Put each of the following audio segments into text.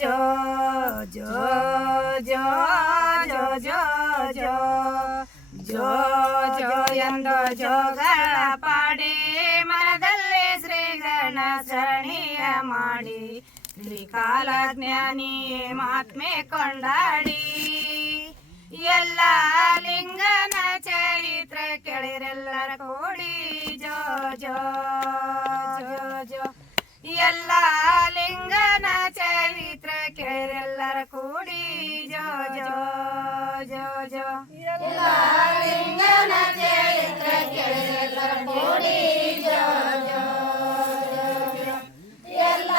ಜೋ ಜೋ ಜೋ ಜೋ ಜೋ ಜೋ ಜೋ ಜೋ ಎಂದು ಜೋಗಳ ಪಾಡಿ ಮನದಲ್ಲಿ ಶ್ರೀ ಗಣಸರಣಿಯ ಮಾಡಿ ತ್ರಿಕಾಲ ಜ್ಞಾನಿ ಮಾತ್ಮೆ ಕೊಂಡಾಡಿ ಎಲ್ಲ ಲಿಂಗನ ಚರಿತ್ರೆ ಕೇಳಿರೆಲ್ಲರ ಕೂಡಿ ಜೋ ಜೋ ಜೋ ಜೋ ಎಲ್ಲ ಲಿಂಗನ ಚರಿತ್ರೆ ಕೇಳಿರೆಲ್ಲರ ಕೂಡಿ ಜೋ ಜೋ ಜೋ ಜೋ ಎಲ್ಲ ಲಿಂಗನ ಚರಿತ್ರೆ ಕೇಳಿರೆಲ್ಲರ ಕೂಡಿ ಜೋ ಜೋ ಜೋ ಎಲ್ಲ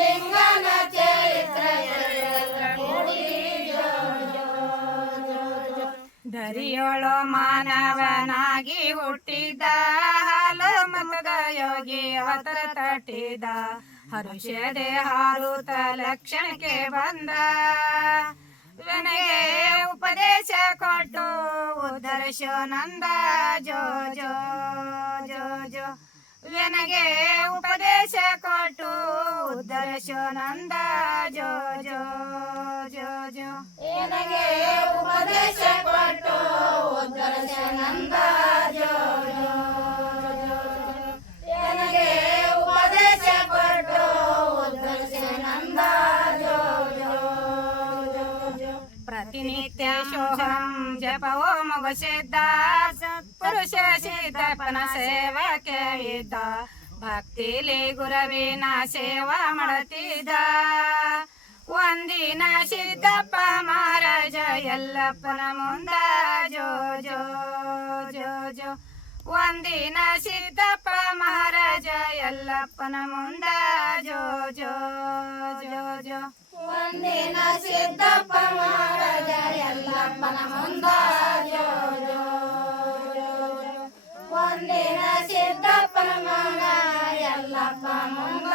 ಲಿಂಗನ ಚರಿತ್ರೆ ಕೇಳಿರೆಲ್ಲರ ಕೂಡಿ ಜೋ ಜೋ ಜೋ ಧರಿಯೋಳು ಮಾನವನಾಗಿ ಹುಟ್ಟಿದ ಹಾಲು ಮತದ ಯೋಗಿ ಅವತರ ತಟ್ಟಿದ ಹರುಷದೆ ಹಾರುತ ಲಕ್ಷಣಕ್ಕೆ ಬಂದ ನನಗೆ ಉಪದೇಶ ಕೊಟ್ಟು ಉದ್ಧರಿಸೋನಂದ ಜೋ ಜೋ ಜೋ ಜೋ ನನಗೆ ಉಪದೇಶ ಕೊಟ್ಟು ಉದ್ಧರಿಸೋನಂದ ಜೋ ಜೋ ಜೋ ಜೋ ನನಗೆ ಉಪದೇಶ ಕೊಟ್ಟು ಉದ್ಧರಿಸೋನಂದ ಜೋ ಜೋ ಜೋ ನನಗೆ ಉಪದೇಶ ಕೊಟ್ಟು ಉದ್ಧರಿಸೋನಂದ ಜೋ ಜೋ ಜೋ ಜೋ ಪ್ರತಿನಿತ್ಯ ಶೋಹಂ ಜಪವೋ ಮುಗಿಸಿದ್ದ ಪುರುಷ ಸಿದ್ದಪ್ಪನ ಸೇವಕ್ಕೆ ಇದ್ದ ಭಕ್ತಿಲಿ ಗುರುವಿನ ಸೇವಾ ಮಾಡುತ್ತಿದ್ದ ಒಂದಿನ ಸಿದ್ದಪ್ಪ ಮಹಾರಾಜ ಯಲ್ಲಪ್ಪನ ಮುಂದ ಜೋ ಜೋ ಜೋ ಜೋ ಒಂದಿನ ಸಿದ್ದಪ್ಪ ಮಹಾರಾಜ ಯಲ್ಲಪ್ಪನ ಮುಂದ ಜೋ ಜೋ ಜೋ ಜೋ ಒಂದಿನ ಸಿದ್ದಪ್ಪ ಮಹಾರಾಜ ಯಲ್ಲಪ್ಪನ ಮುಂದ ಜೋ ಜೋ ಜೋ ಜೋ ಒಂದಿನ ಸಿದ್ದಪ್ಪನ ಮುಂದ ಯಲ್ಲಪ್ಪ ಮುಂದ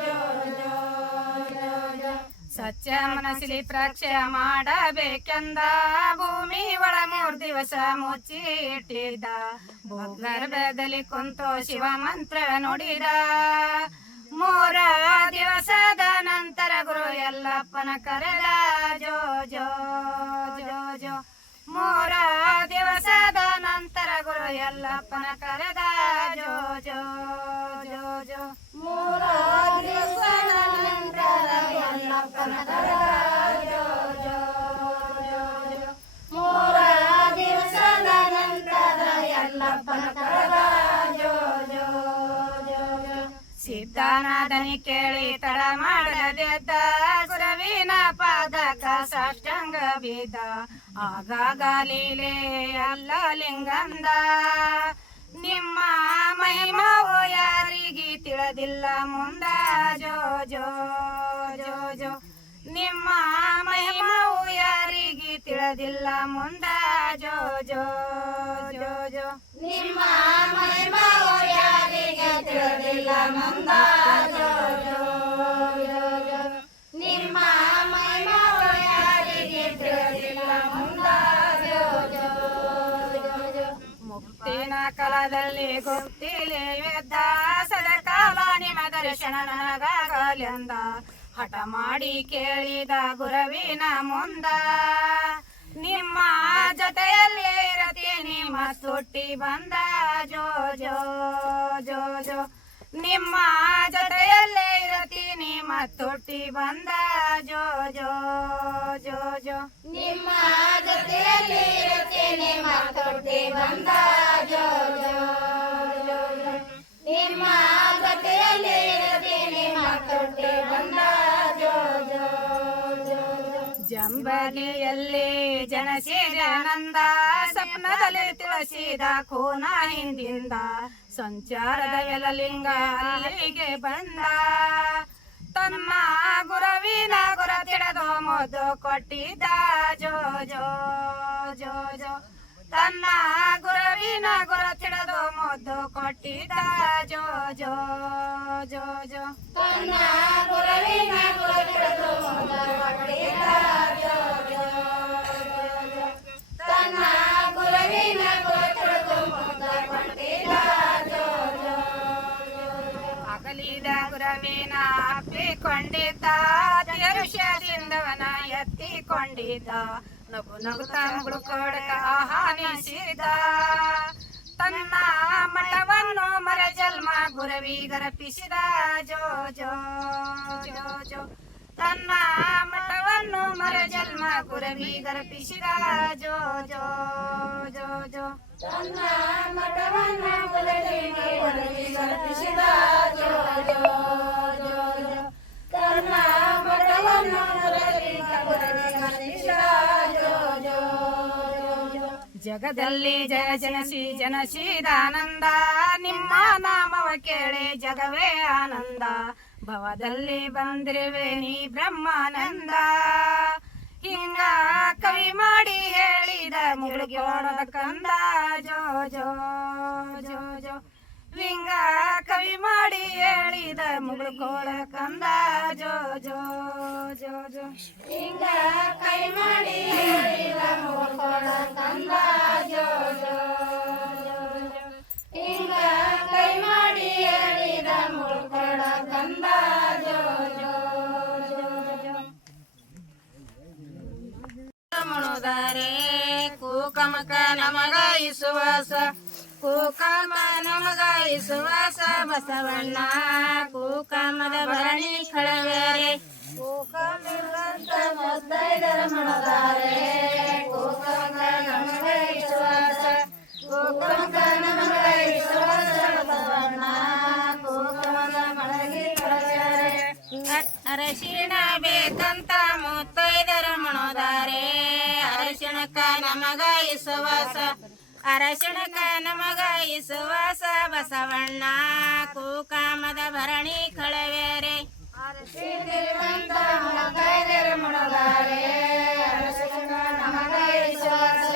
ಜೋ ಜೋ ಜೋ ಜೋ ಸತ್ಯ ಮನಸ್ಸಿಲಿ ಪ್ರಕ್ಷೆ ಮಾಡಬೇಕೆಂದ ಭೂಮಿ ಒಳ 3 ದಿವಸ ಮುಚ್ಚಿ ಇಟ್ಟಿದ್ದ ಭೂಗರ್ಭದಲ್ಲಿ ಕುಂತು ಶಿವ ಮಂತ್ರ ನುಡಿದ 3 ದಿವಸದ ನಂತರ ಗುರು ಯಲ್ಲಪ್ಪನ ಕರೆದ ಜೋ ಜೋ ಜೋ ಜೋ 3 ದಿವಸದ ನಂತರ ಗುರು ಯಲ್ಲಪ್ಪನ ಕರೆದ ಜೋ ಜೋ ಜೋ ಜೋ 3 ದಿವಸದ ನಂತರ ಯಲ್ಲಪ್ಪನ ಕರೆದ ಜೋ ಜೋ ಜೋ ಜೋ 3 ದಿವಸದ ನಂತರ ಯಲ್ಲಪ್ಪನ ಕರೆದ ಜೋ ಜೋ ಜೋ ಜೋ ಸಿದ್ಧನಾದನಿ ಕೇಳಿ ತಡ ಮಾಡಲೆದ್ದ ಗುರುವಿನ ಪಾದಕ ಸಾಷ್ಟಾಂಗ ಬಿದ್ದ ಆಗಾಗ ಲೀಲೆ ಅಲ್ಲ ಲಿಂಗಂದ ನಿಮ್ಮ ಮಹಿಮವು ಯಾರಿಗೆ ತಿಳಿದಿಲ್ಲ ಮುಂದ ಜೋ ಜೋ ಜೋ ಜೋ ನಿಮ್ಮ ಮಹಿಮವು ಯಾರಿಗೆ ತಿಳಿದಿಲ್ಲ ಮುಂದ ಜೋ ಜೋ ಜೋ ಜೋ ನಿಮ್ಮ ಮಹಿಮವು ಯಾರಿಗೆ ತಿಳಿದಿಲ್ಲ ಮುಂದ ಜೋ ಜೋ ಜೋ ಜೋ ನಿಮ್ಮ ಮಹಿಮವು ಯಾರಿಗೆ ತಿಳಿದಿಲ್ಲ ಮುಂದ ಜೋ ಜೋ ಜೋ ಜೋ ಮುಕ್ತಿನ ಕಾಲದಲ್ಲಿ ಗುಪ್ತಿಲಿ ಯುದ್ಧ ಸದಕಾಲ ನಿಮ್ಮ ದರ್ಶನ ನನಗಾಗಲೆಂದ ಹಠ ಮಾಡಿ ಕೇಳಿದ ಗುರುವಿನ ಮುಂದ ನಿಮ್ಮ ಜೊತೆಯಲ್ಲಿ ಇರತೀನಿ ಮತ್ತುಟ್ಟಿ ಬಂದ ಜೋ ಜೋ ಜೋ ಜೋ ನಿಮ್ಮ ಜೊತೆಯಲ್ಲೇ ಇರತೀನಿ ಮತ್ತುಟ್ಟಿ ಬಂದ ಜೋ ಜೋ ಜೋ ಜೋ ನಿಮ್ಮ ಜೊತೆಯಲ್ಲಿ ಇರತೀನಿ ಮತ್ತುಟ್ಟಿ ಬಂದ ಜೋ ಜೋ ಜೋ ಜೋ ನಿಮ್ಮ ಜೊತೆಯಲ್ಲಿ ಇರತೀನಿ ಮತ್ತುಟ್ಟಿ ಬಂದ ಜೋ ಜೋ ಜೋ ಜೋ ಜಂಬಲಿಯಲ್ಲಿ ಜನಸಿದ ನಂದ ಸ್ವಪ್ನದಲ್ಲಿ ತಿಳಿಸಿದ ಕೋನ ಹಿಂದಿಂದ ಸಂಚಾರದ ಯಲಲಿಂಗ ಅಲ್ಲಿಗೆ ಬಂದ ತನ್ನ ಗುರುವಿನ ಗುರ ತಿಳಿದು ಮುದ್ದು ಕೊಟ್ಟಿದ್ದ ಜೋ ಜೋ ಜೋ ಜೋ ತನ್ನ ಗುರುವಿನ ಗುರ ತಿಳಿದು ಮುದ್ದು ಕೊಟ್ಟಿದ್ದ ಜೋ ಜೋ ಜೋ ಜೋ ತನ್ನ ಗುರುವಿನ ಗುರ ತಿಳಿದು ಮುದ್ದು ಕೊಟ್ಟಿದ್ದ ಜೋ ಜೋ ಜೋ ತನ್ನ ಗುರುವಿನ ಗುರ ತಿಳಿದು ಮುದ್ದು ಕೊಟ್ಟಿದ್ದ ಜೋ ಜೋ ಅಗಲಿದ ಗುರುವಿನ ಅಪ್ಪಿಕೊಂಡಿದ್ದ ಮಾಡಿಕೊಂಡಿದ್ದ ನಗು ನಗುತ್ತಾ ಮುಗುಳು ಕೊಡಕ ಆಹ್ವಾನಿಸಿದ ತನ್ನ ಮಠವನ್ನು ಮರ ಜನ್ಮ ಗುರವಿಗರಪಿಸಿದ ಜೋ ಜೋ ಜೋ ಜೋ ತನ್ನ ಮಠವನ್ನು ಮರ ಜನ್ಮ ಗುರವಿಗರಪಿಸಿದ ಜೋ ಜೋ ಜೋ ಜೋ ತನ್ನ ಮಠವನ್ನು ಗುರವಿಗರಪಿಸಿದ ಜೋ ಜೋ ಜೋ ಜೋ ತನ್ನ ಮಠವನ್ನು ಗುರವಿಗರಪಿಸಿದ ಜೋ ಜೋ ಜಗದಲ್ಲಿ ಜಯ ಜನಸಿ ಜನಸಿದಾನಂದ ನಿಮ್ಮ ನಾಮವ ಕೇಳಿ ಜಗವೇ ಆನಂದ ಭವದಲ್ಲಿ ಬಂದಿರುವೆ ನೀ ಬ್ರಹ್ಮಾನಂದ ಹಿಂಗ ಕವಿ ಮಾಡಿ ಹೇಳಿದ ಮುಳುಗಿ ಓಡದ ಕಂದ ಜೋ ಜೋ ಜೋ ಜೋ ಹಿಂಗ ಕವಿ ಮಾಡಿ ಹೇಳಿದ ಮುಳುಗೋಳ ಕಂದ ಜೋ ಜೋ ಜೋ ಜೋ ಹಿಂಗ ಕವಿ ಮಾಡಿ ಹೇಳಿದ ಮುಳುಗೋಳ ಕಂದ ಜೋ ಜೋ ಜೋ ಜೋ ಹಿಂಗ ಕವಿ ಮಾಡಿ ಹೇಳಿದ ಮುಳುಗೋಳ ಕಂದ ಜೋ ಜೋ ಜೋ ಜೋ ಮಣುದಾರೆ ಕೂಕಮಕ ನಮಗ ಇಸುವಾಸ ಕೂಕಮ ನಮಗ ಇಸುವಾಸ ಬಸವಣ್ಣ ಕೂಕಮದ ಭರಣಿ ಕಳವೇರೆ ಕೂಕಮಿಲ್ಲಂತ ಮುತ್ತೈದರ ಮಣದಾರೆ ಕೂಕಮಕ ನಮಗ ಇಸುವಾಸ ಕೂಕಮಕ ನಮಗ ಇಸುವಾಸ ಬಸವಣ್ಣ ಕೂಕಮದ ಭರಣಿ ಕಳವೇರೆ ಅರಶಿಣ ಬೇಕಂತ ಮುತ್ತೈದರ ಮಣದಾರೆ ಅರಶಿಣಕ ನಮಗ ಇಸುವಾಸ ಅರಶಿಣಕ ನಮಗ ಇಸುವಾಸ ಬಸವಣ್ಣ ಕೂಕಾಮದ ಭರಣಿ ಕಳವೇರೆ ಅರಶಿಣಕ ಮಣದಾರೆ ಅರಶಿಣಕ ನಮಗ ಇಸುವಾಸ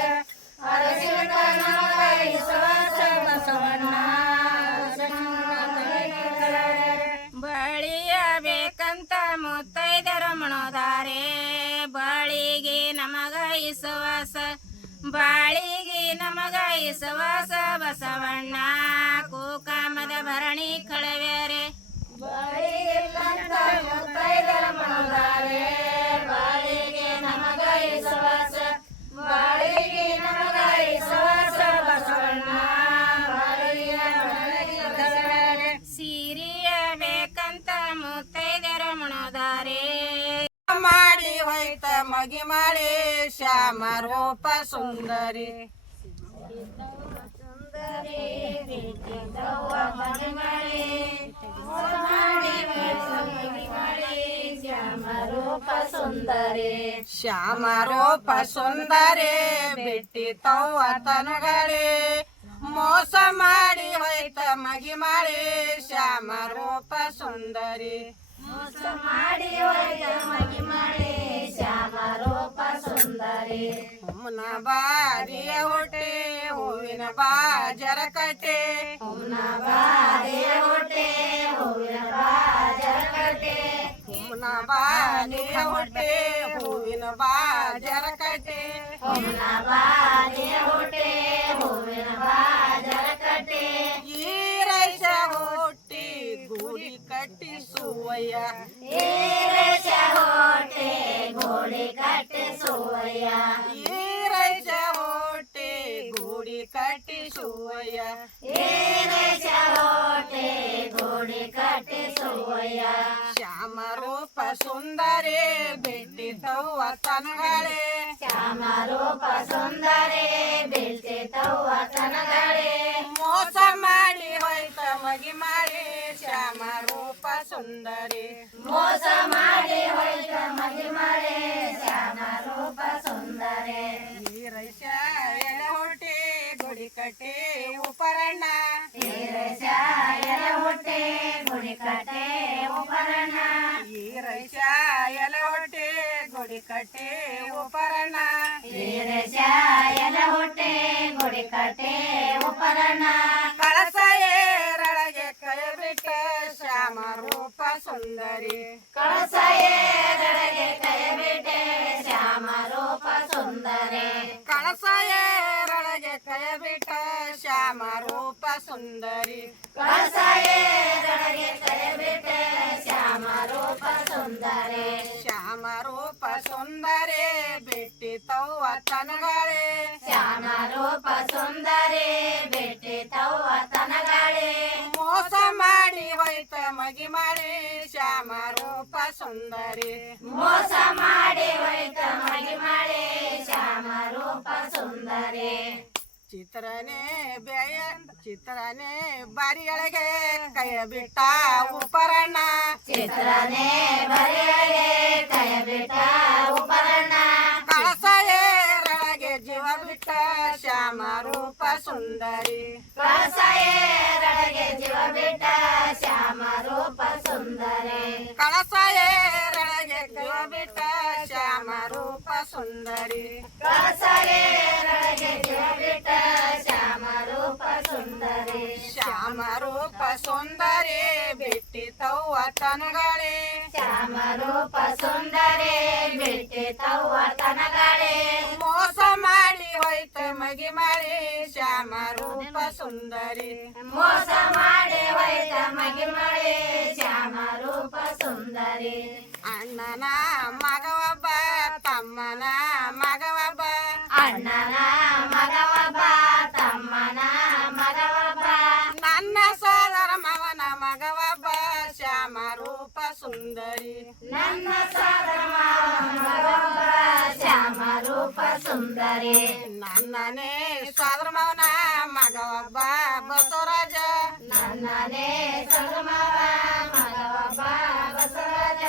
ಅರಶಿಣಕ ನಮಗ ಇಸುವಾಸ ಬಸವಣ್ಣ ಬಳಿಯ ಬೇಕಂತ ಮುತ್ತೈದರ ಮಣದಾರೆ ಬಳಿಗೆ ನಮಗ ಇಸುವಾಸ ಬಾಳಿಗೆ ನಮಗ ಇಸುವಾಸ ಬಸವಣ್ಣ ಕೂಕಾಮದ ಭರಣಿ ಕಳವೇರೆ ಬಾಳಿಗೆಲ್ಲಂತ ಮುತ್ತೈದರ ಮಣದಾರೆ ಬಾಳಿಗೆ ನಮಗ ಇಸುವಾಸ ಬಾಳಿಗೆ ನಮಗ ಇಸುವಾಸ ಬಸವಣ್ಣ ಬಾಳಿಗೆ ಭರಣಿ ಕಳವೇರೆ ಸೀರಿಯ ಬೇಕಂತ ಮುತ್ತೈದರ ಮಣದಾರೆ ಮಾಡಿ ಹೋಯ್ತ ಮಗಿ ಮಾಡಿ ಶ್ಯಾಮ ರೂಪ ಸುಂದರಿ ಶ್ಯಾಮ ರೂಪ ಸುಂದರಿ ಬಿಟ್ಟಿ ತವ್ವ ತನುಗಳಿ ಮೋಸ ಮಾಡಿ ಹೋಯ್ತ ಮಗಿ ಮಾಡಿ ಶ್ಯಾಮ ರೂಪ ಸುಂದರಿ ಮೋಸ ಮಾಡಿ ಹೋಯ್ತ ಮಗಿ ಮಾಡಿ ಶ್ಯಾಮ ರೂಪ ಸುಂದರಿ ಹುಮ್ನ ಬಾರಿಯ ಹೊಟ್ಟೆ ಹೂವಿನ ಬಾಜರ ಕಟ್ಟೆ ಹುಮ್ನ ಬಾರಿಯ ಹೊಟ್ಟೆ ಹೂವಿನ ಬಾಜರ ಕಟ್ಟೆ ಹುಮ್ನ ಬಾರಿಯ ಹೊಟ್ಟೆ ಹೂವಿನ ಬಾಜರ ಕಟ್ಟೆ ಹುಮ್ನ ಬಾರಿಯ ಹೊಟ್ಟೆ ಹೂವಿನ ಬಾಜರ ಕಟ್ಟೆ ಈ ರೈಸ ಹೊಟ್ಟಿ ಗೂಡಿ ಕಟ್ಟಿಸುವಯ್ಯ ಈ ರೈಸ ಹೊಟ್ಟೆ ಗೂಡಿ ಕಟ್ಟಿಸುವಯ್ಯ ಈ ರೈಸ ಹೊಟ್ಟೆ ಗೂಡಿ ಕಟ್ಟಿಸುವಯ್ಯ ಈ ರೈಸ ಹೊಟ್ಟೆ ಗೂಡಿ ಕಟ್ಟಿಸುವಯ್ಯ ಶ್ಯಾಮ ರೂಪ ಸುಂದರಿ ಬಿಟ್ಟಿ ತವ್ವ ತನಗಳೆ ಶ್ಯಾಮ ರೂಪ ಸುಂದರಿ ಬಿಟ್ಟಿ ತವ್ವ ತನಗಳೆ ಮೋಸ ಮಾಡಿ ಹೋಯ್ತ ಮಗಿ ಮಾಡಿ ಶ್ಯಾಮ ರೂಪ ಸುಂದರಿ ಮೋಸ ಮಾಡಿ ಹೋಯ್ತ ಮಗಿ ಮಾಡಿ ಶ್ಯಾಮ ರೂಪ ಸುಂದರಿ ಈರೈಸ ಎಲೆ ಹೊಟ್ಟೆ ಗುಡಿ ಕಟ್ಟೆ ಉಪರಣ್ಣ ಈರೈಸ ಎಲೆ ಹೊಟ್ಟೆ ಗುಡಿ ಕಟ್ಟೆ ಉಪರಣ್ಣ ಈರೈಸ ಎಲೆ ಹೊಟ್ಟೆ ಗುಡಿ ಕಟ್ಟೆ ಉಪರಣ್ಣ ಈರೈಸ ಎಲೆ ಹೊಟ್ಟೆ ಗುಡಿ ಕಟ್ಟೆ ಉಪರಣ್ಣ ಕಳಸ ಏರಳಗೆ ಕೈ ಬಿಟ್ಟ ಶ್ಯಾಮ ರೂಪ ಸುಂದರಿ ಕಳಸ ಏರಳಗೆ ಕೈ ಬಿಟ್ಟ ಶ್ಯಾಮ ರೂಪ ಸುಂದರಿ ಕಳಸ ಏರಳಗೆ ಕೈ ಬಿಟ್ಟ ಶ್ಯಾಮ ರೂಪ ಸುಂದರಿ ಕಳಸ ಏರಳಗೆ ಕೈ ಬಿಟ್ಟ ಶ್ಯಾಮ ರೂಪ ಸುಂದರಿ ಶ್ಯಾಮ ಶ್ಯಾಮ ರೂಪ ಸುಂದರಿ ಬಿಟ್ಟಿ ತವ್ವ ತನಗಳೇ ಶ್ಯಾಮ ರೂಪ ಸುಂದರಿ ಬಿಟ್ಟಿ ತವ್ವ ತನಗಳೇ ಮೋಸ ಮಾಡಿ ಹೋಯ್ತ ಮಗಿ ಮಾಡಿ ಶ್ಯಾಮ ರೂಪ ಸುಂದರಿ ಮೋಸ ಮಾಡಿ ಹೋಯ್ತ ಮಗಿ ಮಾಡಿ ಶ್ಯಾಮ ರೂಪ ಸುಂದರಿ ಚಿತ್ರನೇ ಬಾರಿಯೊಳಗೆ ಕೈಯ ಬಿಟ್ಟ ಉಪರಣ್ಣ ಚಿತ್ರನೇ ಬರೆಯೊಳಗೆ ಕೈ ಬಿಟ್ಟ ಉಪರಣ್ಣ ಕಳಸ ಏರೊಳಗೆ ಜೀವ ಬಿಟ್ಟ ಶ್ಯಾಮ ರೂಪ ಸುಂದರಿ ಕಳಸ ಏರೊಳಗೆ ಜೀವ ಬಿಟ್ಟ ಶ್ಯಾಮ ರೂಪ ಸುಂದರಿ ಕಳಸ ಏರೊಳಗೆ ಜೀವ ಬಿಟ್ಟ ಶ್ಯಾಮ ರೂಪ ಸುಂದರಿ ಕಳಸ ಏರೊಳಗೆ ಜೀವ ಬಿಟ್ಟ ಶ್ಯಾಮ ರೂಪ ಸುಂದರಿ ಶ್ಯಾಮ ರೂಪ ಸುಂದರಿ ಬಿಟ್ಟಿ ತವ್ವ ತನಗಳೇ ಶ್ಯಾಮ ರೂಪ ಸುಂದರಿ ಬಿಟ್ಟಿ ತವ್ವ ತನಗಳೇ ಮೋಸ ಮಾಡಿ ಹೋಯ್ತ ಮಗಿ ಮಾಡಿ ಶ್ಯಾಮ ರೂಪ ಸುಂದರಿ ಮೋಸ ಮಾಡಿ ಹೋಯ್ತ ಮಗಿ ಮಾಡಿ ಶ್ಯಾಮ ರೂಪ ಸುಂದರಿ ಅಣ್ಣನ ಮಗವಬ್ಬ ತಮ್ಮನ ಮಗವಬ್ಬ ಅಣ್ಣನ ಮಗವಬ್ಬ ತಮ್ಮನ ಮಗವಬ್ಬ ನನ್ನ ಸೋದರ ಮಗನ ಮಗವಬ್ಬ ಶ್ಯಾಮ ರೂಪ ಸುಂದರಿ ನನ್ನ ಸೋದರ ಮಗವಬ್ಬ ಶ್ಯಾಮ ರೂಪ ಸುಂದರಿ ನನ್ನನೇ ಸೋದರ ಮಗನ ಮಗವಬ್ಬ ಬಸವರಾಜ ನನ್ನನೇ ಸೋದರ ಮಗವಬ್ಬ ಬಸವರಾಜ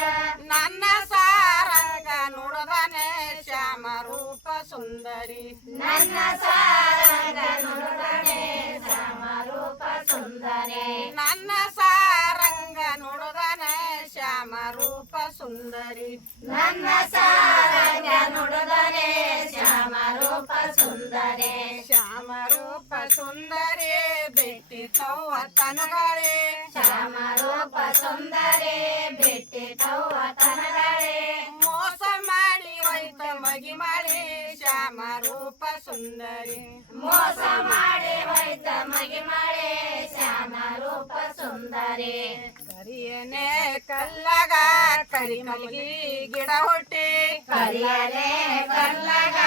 ನನ್ನ ಸಾರಂಗ ನುಡದನೆ ಶ್ಯಾಮ ರೂಪ ಸುಂದರಿ ನನ್ನ ಸಾರಂಗ ನುಡಿದನೆ ಶ್ಯಾಮ ರೂಪ ಸುಂದರಿ ನನ್ನ ಸಾರಂಗ ನುಡದನೆ ಶ್ಯಾಮ ರೂಪ ಸುಂದರಿ ನನ್ನ ಸಾರಂಗ ನುಡಿದನೆ ಶ್ಯಾಮ ರೂಪ ಸುಂದರಿ ಶ್ಯಾಮ ರೂಪ ಸುಂದರಿ ಬಿಟ್ಟಿ ತವ್ವ ತನಗಳೇ ಶ್ಯಾಮ ರೂಪ ಸುಂದರಿ ಬಿಟ್ಟಿ ತವ್ವ ತನಗಳೇ ಮೋಸ ಮಾಡಿ ಹೋಯ್ತ ಮಗಿ ಮಾಡಿ ಶ್ಯಾಮ ರೂಪ ಸುಂದರಿ ಮೋಸ ಮಾಡಿ ಹೋಯ್ತ ಮಗಿ ಮಾಡಿ ಶ್ಯಾಮ ರೂಪ ಸುಂದರಿ ಕರಿಯನೆ ಕಲ್ಲಗ ಕರಿಮಲ್ಗಿ ಗಿಡ ಹುಟ್ಟಿ ಕರಿಯಲೆ ಕಲ್ಲಗ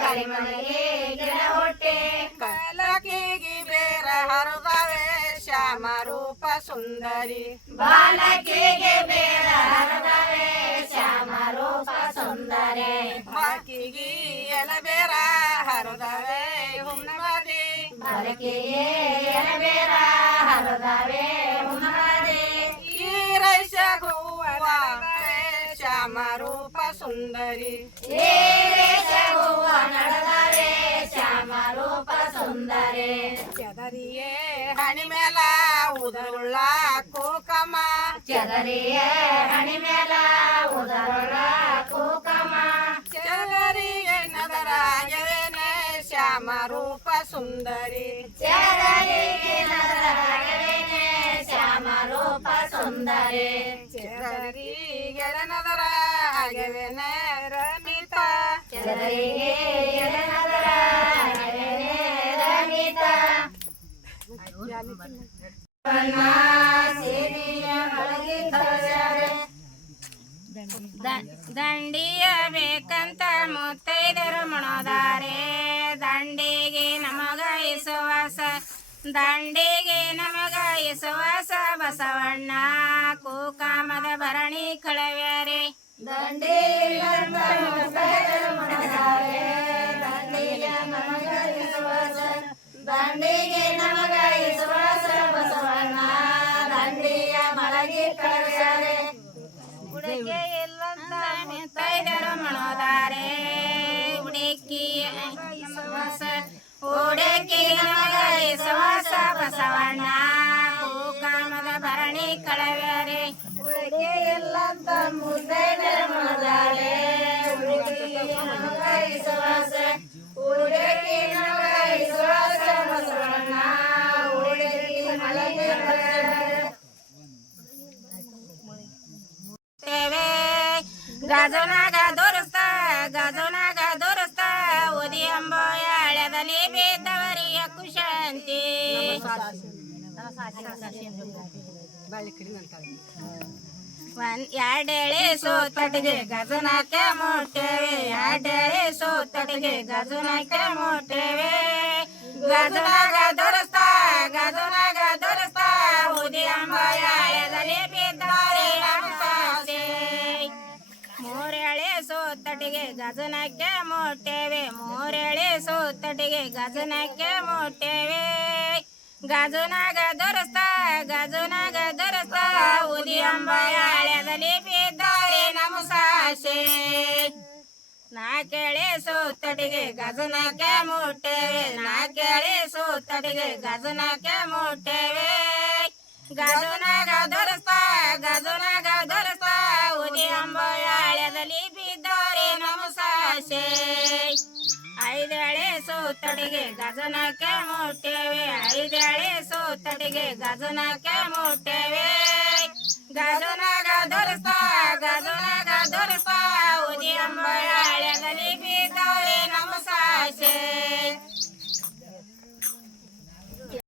ಕರಿಮಲಗಿ ಗಿಡ ಹುಟ್ಟಿ ಕಲಕಿಗಿ ಬೇರ ಹರಿದವೆ ಶ್ಯಾಮ ರೂಪ ಸುಂದರಿ ಬಾಲಕಿಗೆ ಬೇರ ಹರಿದವೆ ಶ್ಯಾಮ ರೂಪ ಸುಂದರಿ ಬಾಕಿಗಿ ಎಲ ಬೇರ ಹರಿದವೆ ಹುಮ್ಮದಿ ಬಾಲಕಿಗೆ ಎಲಬೇರ ಹರಿದವೆ ಹುಮ್ಮದಿ ಈರೈಸ ಹೂವ ಶ್ಯಾಮ ರೂಪ ಸುಂದರಿ ಏರೇಶ ಹೂವ ನಡೆದವೆ ಶ್ಯಾಮ ರೂಪ ಸುಂದರಿ ಚದರಿಯೇ ಹಣಿ ಮೇಲ ಉದರುಳ್ಳ ಕೋಕಮ ಚದರಿಯ ಹಣಿ ಮೇಲ ಉದರೊಳ ಕೂಕಮ ಚದರಿಗೆ ನದರಾಗವೇನೆ ಶ್ಯಾಮ ರೂಪ ಸುಂದರಿ ಚದರಿಗೆ ನದರಾಗವೇನೆ ಶ್ಯಾಮ ರೂಪ ಸುಂದರಿ ಚದರಿಗೆ ನದರ ಆಗವೇನೆ ರಮಿತ ಚದರಿಗೆ ನದರಾಗವೇನೆ ರಮಿತ ಸೇನೆಯ ಒಳಗೆ ಕರೆದರೆ ದಂಡಿಯ ಬೇಕಂತ ಮುತ್ತೈದರು ಮಣೋದಾರೆ ದಂಡಿಗೆ ನಮಗ ಇಸುವಾಸ ದಂಡಿಗೆ ನಮಗ ಇಸುವಾಸ ಬಸವಣ್ಣ ಕೂಕಾಮದ ಭರಣಿ ಕಳವ್ಯಾರೆ ದಂಡಿಗಂತ ಮುತ್ತೈದರು ಮಣದಾರೆ ದಂಡಿಗೆ ನಮಗ ವಿಶ್ವಾಸ ದಂಡಿಗೆ ನಮಗ ವಿಶ್ವಾಸ ಬಸವಣ್ಣ ದಂಡಿಯ ಮಲಗಿ ಕಳವ್ಯಾರೆ ಉಡುಗೆ ಇಲ್ಲಂತ ಮುತ್ತೈದರು ಮಣೋದಾರೆ ಉಡುಕಿ ಉಡುಕಿ ನಮಗ ಇಸುವಾಸ ಬಸವಣ್ಣ ಕೂಕಾಮದ ಭರಣಿ ಕಳವ್ಯಾರೆ ಉಡುಗೆ ಇಲ್ಲಂತ ಮುತ್ತೈದರು ಮಣದಾರೆ ಉಡುಗಿಗೆ ನಮಗ ವಿಶ್ವಾಸ ಉಡುಗಿ ನಮಗ ವಿಶ್ವಾಸ ಬಸವಣ್ಣ ಉಡುಗಿ ಮಲಗಿ ಕಳವ್ಯಾರೆ ಗಾಜೋನಾಗ ದೋರಸ್ತ ಓದಿ ಅಂಬ ಎಳೆದಲ್ಲಿ ಬೇದವರಿಯ ಕುಶಾಂತಿ ಎರಡೆಳೆ ಸೋತಟಿಗೆ ಗಜನಕ್ಕೆ ಮುಟ್ಟೇವೆ ಎರಡೆಳೆ ಸೋತಟಿಗೆ ಗಜನಕ್ಕೆ ಮುಟ್ಟೇವೆ ಗಜನಾಗ ದೊರಸ್ತಾ ಉದಿ ಅಂಬಯಾಳದಲ್ಲಿ ಬಿದ್ದಾರೆ ನಮಸಾಸೆ ಮೂರೆಳೆ ಸೋತಟಿಗೆ ಗಜನಕ್ಕೆ ಮುಟ್ಟೇವೆ ಮೂರೆಳೆ ಸೋತಟಿಗೆ ಗಜನಕ್ಕೆ ಮುಟ್ಟೇವೆ ಗಜನಾಗ ದೊರಸ್ತಾ ಉದಿ ಅಂಬಯಾಳದಲ್ಲಿ ಬಿದ್ದಾರೆ ನಮಸಾಸೆ ನಾಕೆಳೆ ಸೋತಟಿಗೆ ಗಜನಕ್ಕೆ ಮುಟ್ಟೇವೆ ನಾಕೆಳೆ ಸೋತಟಿಗೆ ಗಜನಕ್ಕೆ ಮುಟ್ಟೇವೆ ಗಜನಾಗ ದೊರಸ್ತಾ ಉದಿ ಅಂಬಯಾಳದಲ್ಲಿ ಬಿದ್ದಾರೆ ನಮಸಾಸೆ ಐದೆಳೆ ಸೋತಟಿಗೆ ಗಜನಕ್ಕೆ ಮುಟ್ಟೇವೆ ಐದೆಳೆ ಸೋತಟಿಗೆ ಗಜನಕ್ಕೆ ಮುಟ್ಟೇವೆ ಗಜನಾಗ ದೊರಸ್ತಾ